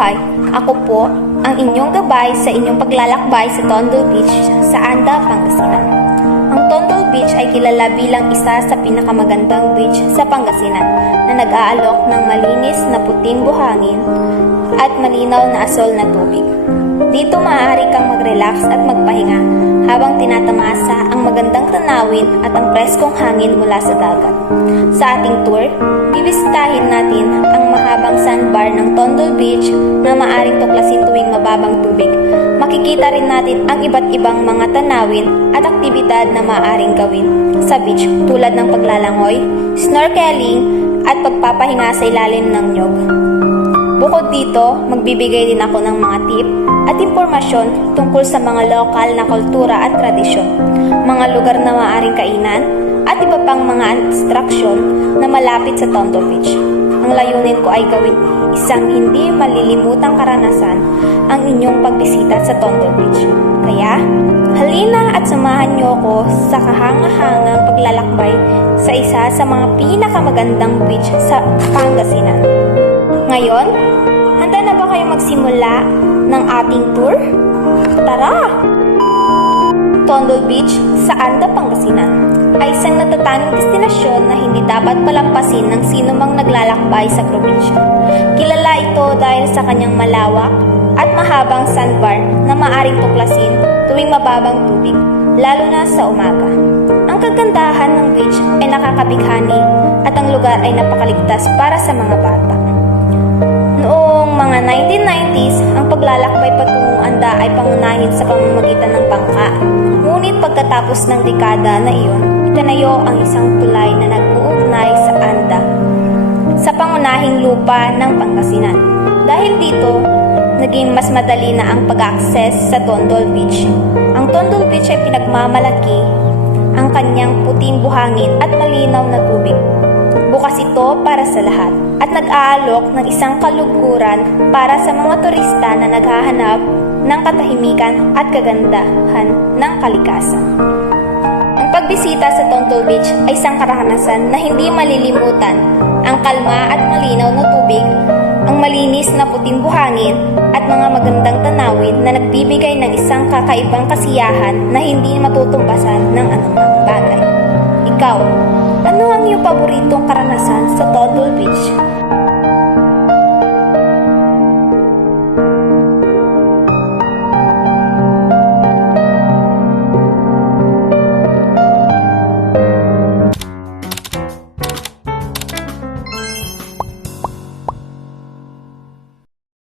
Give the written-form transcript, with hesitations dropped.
mabuhay! Ako po ang inyong gabay sa inyong paglalakbay sa Tondo Beach sa Anda, Pangasinan. Ang Tondo Beach ay kilala bilang isa sa pinakamagandang beach sa Pangasinan na nag-aalok ng malinis na puting buhangin at malinaw na asol na tubig. Dito maaari kang mag-relax at magpahinga habang tinatamasa ang magandang tanawin at ang preskong hangin mula sa dagat. Sa ating tour, bibisitahin natin ang mahabang sandbar ng Tondo Beach na maaring tuklasin tuwing mababang tubig. Makikita rin natin ang iba't ibang mga tanawin at aktibidad na maaaring gawin sa beach tulad ng paglalangoy, snorkeling at pagpapahinga sa ilalim ng nyog. Bukod dito, magbibigay din ako ng mga tip at impormasyon tungkol sa mga lokal na kultura at tradisyon, mga lugar na maaaring kainan, at iba pang mga attraction na malapit sa Tondo Beach. Ang layunin ko ay gawin isang hindi malilimutang karanasan ang inyong pagbisita sa Tondo Beach. Kaya, halina at samahan niyo ako sa kahanga-hangang paglalakbay sa isa sa mga pinakamagandang beach sa Pangasinan. Ngayon, handa na ba kayo magsimula ng ating tour? Tara! Tondo Beach sa Anda, Pangasinan ay isang natatanging destinasyon na hindi dapat palampasin ng sinumang naglalakbay sa probinsya. Kilala ito dahil sa kanyang malawak at mahabang sandbar na maaring tuklasin tuwing mababang tubig, lalo na sa umaga. Ang kagandahan ng beach ay nakakabighani at ang lugar ay napakaligtas para sa mga bata. Noong mga 1990s, ang paglalakbay patungong Anda ay pangunahin sa pamamagitan ng bangka. Ngunit pagkatapos ng dekada na iyon, itinayo ang isang tulay na nag-uugnay sa Anda sa pangunahing lupa ng Pangasinan. Dahil dito, naging mas madali na ang pag-access sa Tondo Beach. Ang Tondo Beach ay pinagmamalaki ang kanyang puting buhangin at malinaw na tubig. Bukas ito para sa lahat at nag-aalok ng isang kaluguran para sa mga turista na naghahanap ng katahimikan at kagandahan ng kalikasan. Ang pagbisita sa Tondo Beach ay isang karanasan na hindi malilimutan. Ang kalma at malinaw na tubig, ang malinis na puting buhangin at mga magandang tanawin na nagbibigay ng isang kakaibang kasiyahan na hindi matutumbasan ng anumang bagay. Ikaw, ano ang iyong paboritong karanasan sa Tondo Beach?